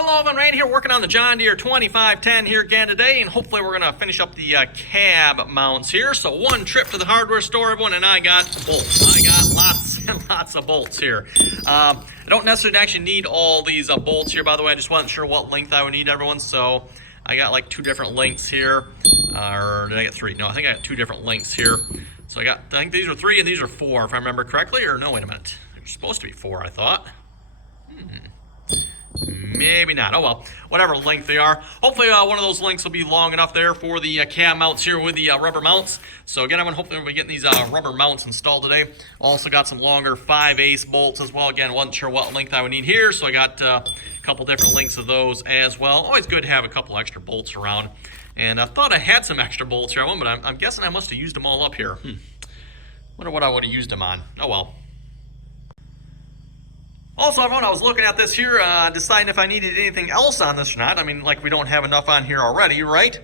Hello, everyone, Randy here working on the John Deere 2510 here again today, and hopefully we're going to finish up the cab mounts here. So one trip to the hardware store, everyone, and I got bolts. I got lots and lots of bolts here. I don't necessarily actually need all these bolts here, by the way. I just wasn't sure what length I would need, everyone, so I got like two different lengths here. Or did I get three? No, I think I got two different lengths here. So I think these are 3 and these are 4, if I remember correctly, or no, wait a minute. They're supposed to be 4, I thought. Maybe not. Oh well, whatever length they are. Hopefully one of those lengths will be long enough there for the cab mounts here with the rubber mounts. So again, hopefully we'll be getting these rubber mounts installed today. Also got some longer 5/8 bolts as well. Again, wasn't sure what length I would need here, so I got a couple different lengths of those as well. Always good to have a couple extra bolts around. And I thought I had some extra bolts here, but I'm guessing I must have used them all up here. Wonder what I would have used them on. Oh well. Also, everyone, I was looking at this here, deciding if I needed anything else on this or not. I mean, like we don't have enough on here already, right?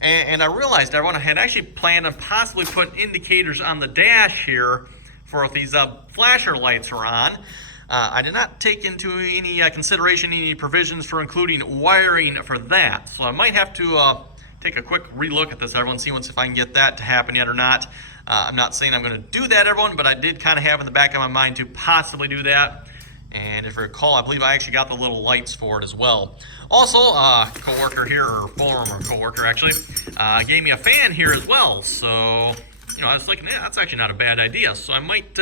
And I realized, everyone, I had actually planned on possibly putting indicators on the dash here for if these flasher lights are on. I did not take into any consideration any provisions for including wiring for that. So I might have to take a quick relook at this, everyone, see if I can get that to happen yet or not. I'm not saying I'm going to do that, everyone, but I did kind of have in the back of my mind to possibly do that. And if you recall, I believe I actually got the little lights for it as well. Also, co-worker here, or former co-worker actually, gave me a fan here as well. So, you know, I was thinking, yeah, that's actually not a bad idea. So I might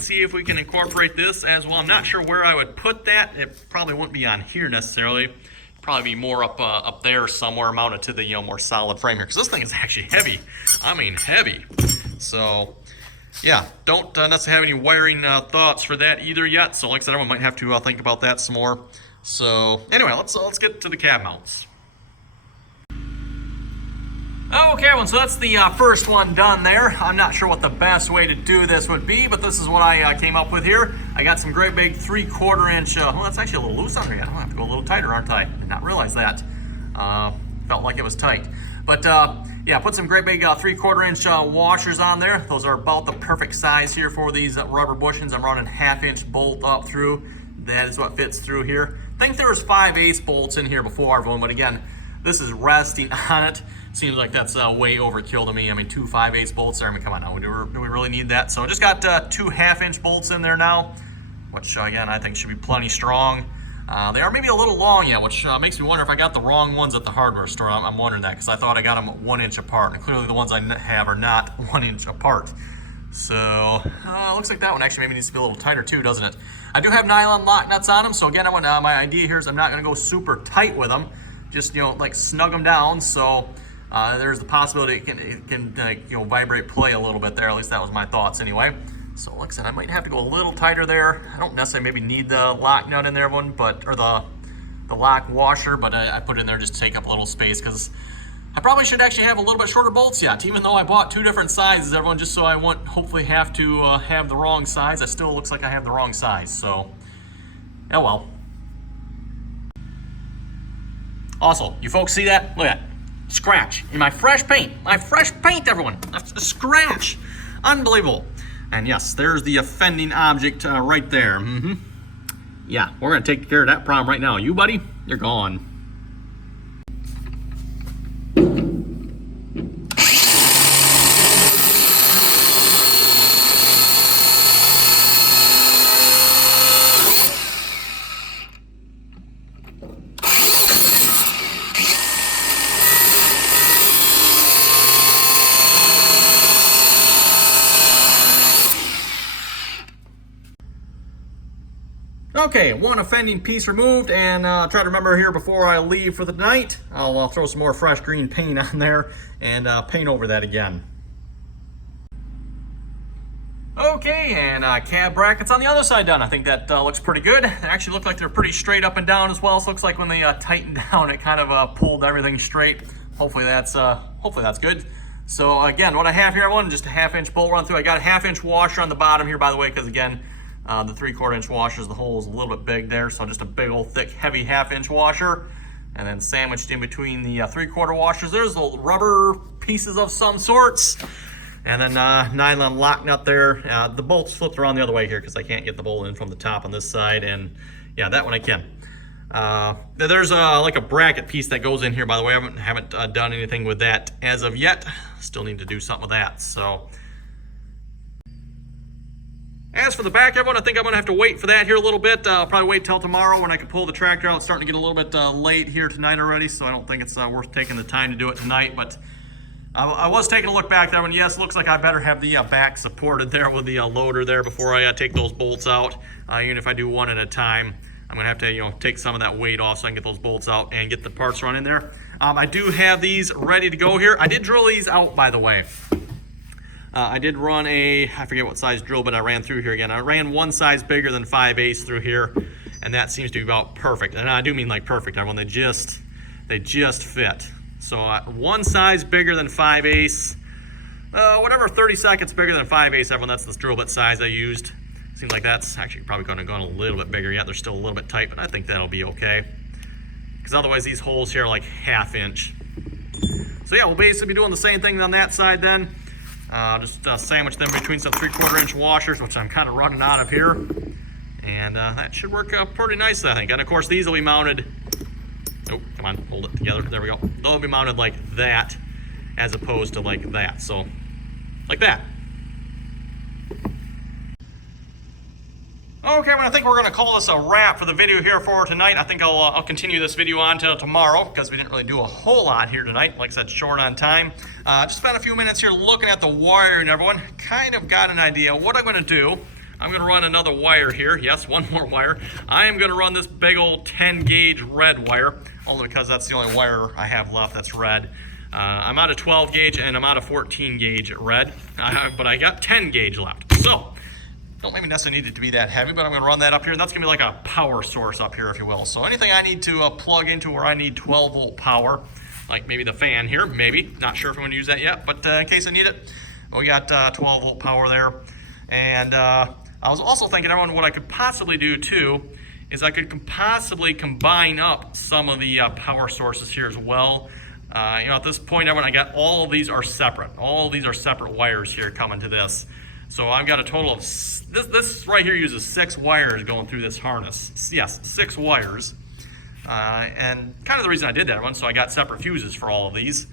see if we can incorporate this as well. I'm not sure where I would put that. It probably wouldn't be on here necessarily. Probably be more up there somewhere, mounted to the more solid frame here, because this thing is actually heavy. I mean, heavy. So yeah, don't necessarily have any wiring thoughts for that either yet. So like I said, I might have to think about that some more. So anyway, let's get to the cab mounts. Okay, everyone, so that's the first one done there. I'm not sure what the best way to do this would be, but this is what I came up with here. I got some great big 3/4 inch, well, that's actually a little loose on here. I'm gonna have to go a little tighter, aren't I? Did not realize that. Felt like it was tight. But yeah, put some great big 3/4 inch washers on there. Those are about the perfect size here for these rubber bushings. I'm running 1/2 inch bolt up through. That is what fits through here. I think there was 5/8 bolts in here before, everyone, but again, this is resting on it. Seems like that's way overkill to me. I mean, 2 5/8 bolts there. I mean, come on now, do we really need that? So I just got 2 1/2 inch bolts in there now, which again, I think should be plenty strong. They are maybe a little long yet, which makes me wonder if I got the wrong ones at the hardware store. I'm wondering that, because I thought I got them 1 inch apart, and clearly the ones I have are not 1 inch apart. So looks like that one actually maybe needs to be a little tighter too, doesn't it? I do have nylon lock nuts on them, so again, my idea here is I'm not going to go super tight with them, just like snug them down. So there's the possibility it can vibrate play a little bit there. At least that was my thoughts anyway. So like I said, I might have to go a little tighter there. I don't necessarily maybe need the lock nut in there, or the lock washer, but I put it in there just to take up a little space, because I probably should actually have a little bit shorter bolts yet, even though I bought 2 different sizes, everyone, just so I won't hopefully have to have the wrong size. It still looks like I have the wrong size, so oh well. Also, you folks see that? Look at that. Scratch in my fresh paint. My fresh paint, everyone. A scratch. Unbelievable. And yes, there's the offending object right there. Yeah, we're going to take care of that problem right now. You, buddy, you're gone. Okay, one offending piece removed, and try to remember here before I leave for the night, I'll throw some more fresh green paint on there and paint over that again. Okay, and cab brackets on the other side done. I think that looks pretty good. They actually look like they're pretty straight up and down as well. So it looks like when they tightened down, it kind of pulled everything straight. Hopefully that's good. So again, what I have here, everyone, just a 1/2 inch bolt run through. I got a 1/2 inch washer on the bottom here, by the way, because again, the 3/4 inch washers, the hole is a little bit big there, so just a big old thick heavy 1/2 inch washer, and then sandwiched in between the 3/4 washers there's little rubber pieces of some sorts, and then nylon lock nut there. The bolt's flipped around the other way here because I can't get the bolt in from the top on this side, and yeah, that one I can. There's like a bracket piece that goes in here, by the way. I haven't done anything with that as of yet. Still need to do something with that. So as for the back, everyone, I think I'm going to have to wait for that here a little bit. I'll probably wait till tomorrow when I can pull the tractor out. It's starting to get a little bit late here tonight already, so I don't think it's worth taking the time to do it tonight. But I was taking a look back there, and yes, looks like I better have the back supported there with the loader there before I take those bolts out. Even if I do one at a time, I'm gonna have to take some of that weight off so I can get those bolts out and get the parts run in there. I do have these ready to go here. I did drill these out, by the way. I did run I forget what size drill, but I ran through here again. I ran one size bigger than 5/8 through here, and that seems to be about perfect. And I do mean like perfect, everyone. They just fit. So one size bigger than 5/8, whatever, 30 seconds bigger than 5/8, everyone. That's the drill bit size I used. Seems like that's actually probably going to go a little bit bigger yet. They're still a little bit tight, but I think that'll be okay. Because otherwise these holes here are like 1/2 inch. So yeah, we'll basically be doing the same thing on that side then. Just sandwich them between some 3/4 inch washers, which I'm kind of running out of here. And that should work pretty nicely, I think. And of course these will be mounted. Oh, come on, hold it together. There we go. They'll be mounted like that as opposed to like that. So, like that. Okay, well, I think we're going to call this a wrap for the video here for tonight. I think I'll continue this video on till tomorrow because we didn't really do a whole lot here tonight. Like I said, short on time. Just spent a few minutes here looking at the wiring, everyone. Kind of got an idea. What I'm going to do, I'm going to run another wire here. Yes, one more wire. I am going to run this big old 10 gauge red wire, only because that's the only wire I have left that's red. I'm out of 12 gauge and I'm out of 14 gauge red, but I got 10 gauge left. So, don't maybe necessarily need it to be that heavy, but I'm going to run that up here, and that's going to be like a power source up here, if you will. So anything I need to plug into where I need 12 volt power, like maybe the fan here, maybe, not sure if I'm going to use that yet, but in case I need it, we got 12 volt power there. And I was also thinking, everyone, what I could possibly do too is I could possibly combine up some of the power sources here as well. At this point, everyone, I got all of these are separate. All of these are separate wires here coming to this. So I've got a total of, this right here uses 6 wires going through this harness. Yes, 6 wires. And kind of the reason I did that one, so I got separate fuses for all of these.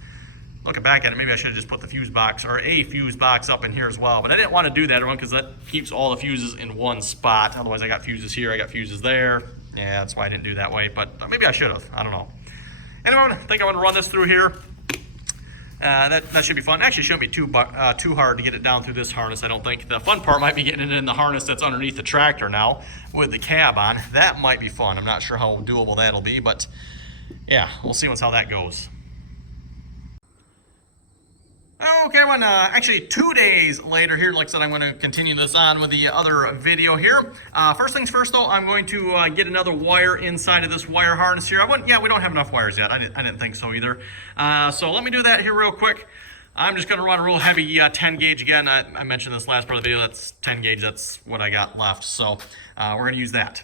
Looking back at it, maybe I should have just put the fuse box or a fuse box up in here as well. But I didn't want to do that, everyone, because that keeps all the fuses in one spot. Otherwise, I got fuses here, I got fuses there. Yeah, that's why I didn't do that way. But maybe I should have. I don't know. Anyway, I think I'm going to run this through here. That should be fun. Actually, it shouldn't be too hard to get it down through this harness, I don't think. The fun part might be getting it in the harness that's underneath the tractor now with the cab on. That might be fun. I'm not sure how doable that'll be, but yeah, we'll see how that goes. Okay, everyone, actually 2 days later here, like I said, I'm going to continue this on with the other video here. First things first, though, I'm going to get another wire inside of this wire harness here. Yeah, we don't have enough wires yet. I didn't think so either. So let me do that here real quick. I'm just going to run a real heavy 10 gauge again. I mentioned this last part of the video. That's 10 gauge. That's what I got left. So we're going to use that.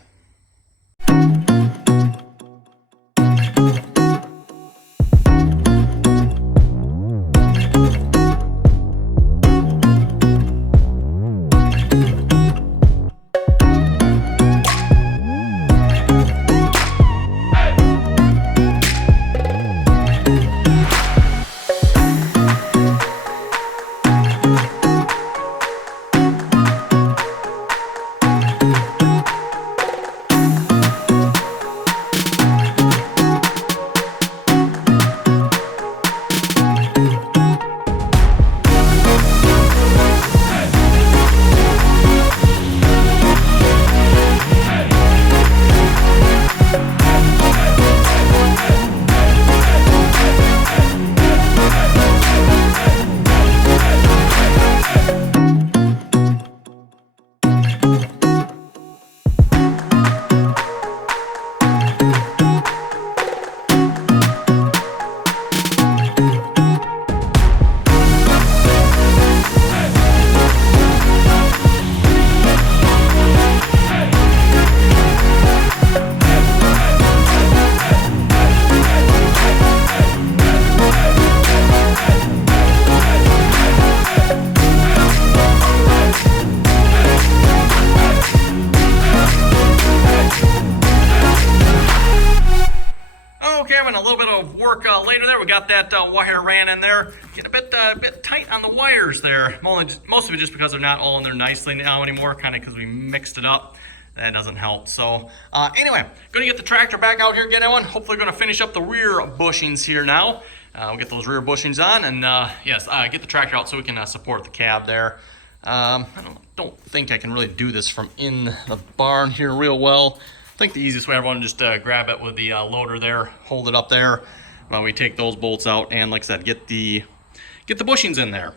later there, we got that wire ran in there. Getting a bit tight on the wires there. Most of it just because they're not all in there nicely now anymore, kind of because we mixed it up. That doesn't help. So anyway, going to get the tractor back out here, get that one. Hopefully going to finish up the rear bushings here now. We'll get those rear bushings on and yes, get the tractor out so we can support the cab there. I don't think I can really do this from in the barn here real well. I think the easiest way, everyone, just grab it with the loader there, hold it up there while we take those bolts out and, like I said, get the bushings in there.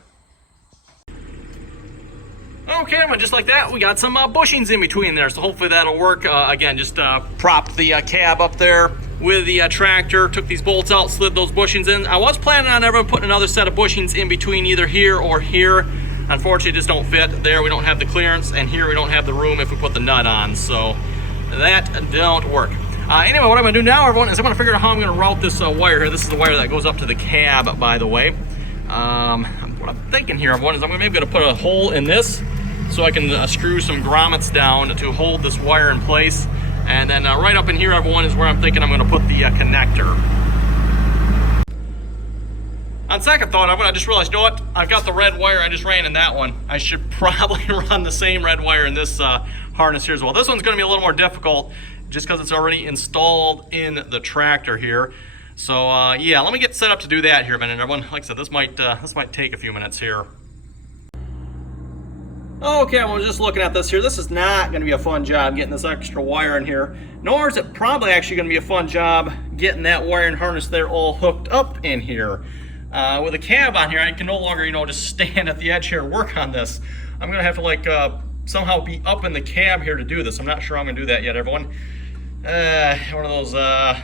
Okay, well, just like that, we got some bushings in between there, so hopefully that'll work. Again, just propped the cab up there with the tractor, took these bolts out, slid those bushings in. I was planning on everyone putting another set of bushings in between either here or here. Unfortunately, just don't fit. There we don't have the clearance, and here we don't have the room if we put the nut on, so that don't work. Anyway, what I'm gonna do now, everyone, is I'm gonna figure out how I'm gonna route this wire here. This is the wire that goes up to the cab, by the way. What I'm thinking here, everyone, is I'm maybe gonna put a hole in this so I can screw some grommets down to hold this wire in place. And then right up in here, everyone, is where I'm thinking I'm gonna put the connector. On second thought, I just realized, you know what? I've got the red wire I just ran in that one. I should probably run the same red wire in this harness here as well. This one's gonna be a little more difficult just because it's already installed in the tractor here. So yeah, let me get set up to do that here a minute, everyone. Like I said, this might take a few minutes here. Okay, I was just looking at this here. This is not gonna be a fun job getting this extra wire in here, nor is it probably actually gonna be a fun job getting that wiring harness there all hooked up in here. With a cab on here, I can no longer, just stand at the edge here and work on this. I'm gonna have to like somehow be up in the cab here to do this. I'm not sure I'm gonna do that yet, everyone. One of those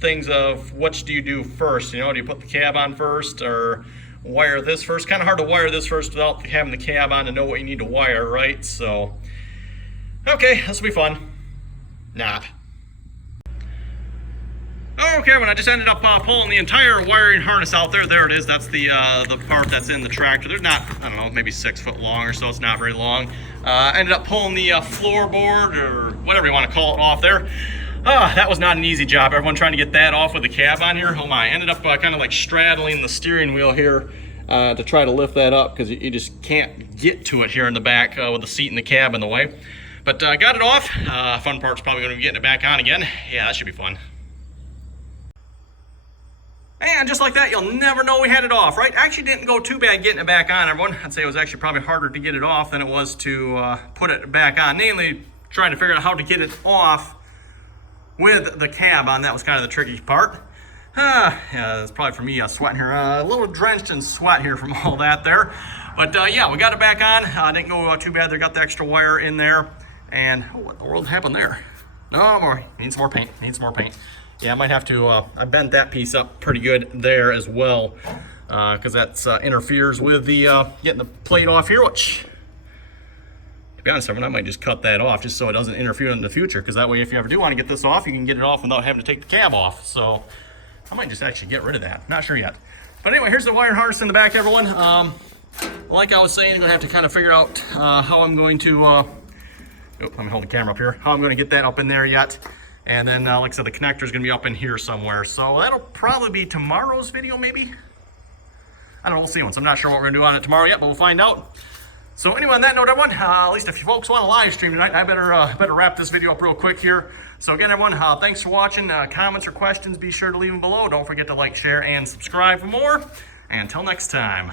things of which do you do first? Do you put the cab on first or wire this first? Kind of hard to wire this first without having the cab on to know what you need to wire, right? So, okay, this will be fun. Nah. Okay, when I just ended up pulling the entire wiring harness out there. There it is. That's the part that's in the tractor. There's not, I don't know, maybe 6 foot long or so. It's not very long. Ended up pulling the floorboard or whatever you want to call it off there. That was not an easy job. Everyone trying to get that off with the cab on here. Oh my! Ended up kind of like straddling the steering wheel here to try to lift that up because you just can't get to it here in the back with the seat and the cab in the way. But got it off. Fun part's probably going to be getting it back on again. Yeah, that should be fun. And just like that, you'll never know we had it off, right? Actually didn't go too bad getting it back on, everyone. I'd say it was actually probably harder to get it off than it was to put it back on. Namely, trying to figure out how to get it off with the cab on. That was kind of the tricky part. Yeah, it's probably for me sweating here. A little drenched in sweat here from all that there. But yeah, we got it back on. Didn't go too bad. They got the extra wire in there. And what in the world happened there? No more. Needs more paint. Needs more paint. Yeah, I might have to, I bent that piece up pretty good there as well, because that interferes with the getting the plate off here, which, to be honest, I might just cut that off just so it doesn't interfere in the future, because that way if you ever do want to get this off, you can get it off without having to take the cab off. So I might just actually get rid of that. Not sure yet. But anyway, here's the wire harness in the back, everyone. Like I was saying, I'm going to have to kind of figure out how I'm going to, let me hold the camera up here, how I'm going to get that up in there yet. And then, like I said, the connector is going to be up in here somewhere. So that'll probably be tomorrow's video, maybe? I don't know, we'll see once. I'm not sure what we're going to do on it tomorrow yet, but we'll find out. So anyway, on that note, everyone, at least if you folks want to live stream tonight, I better wrap this video up real quick here. So again, everyone, thanks for watching. Comments or questions, be sure to leave them below. Don't forget to like, share, and subscribe for more. And until next time.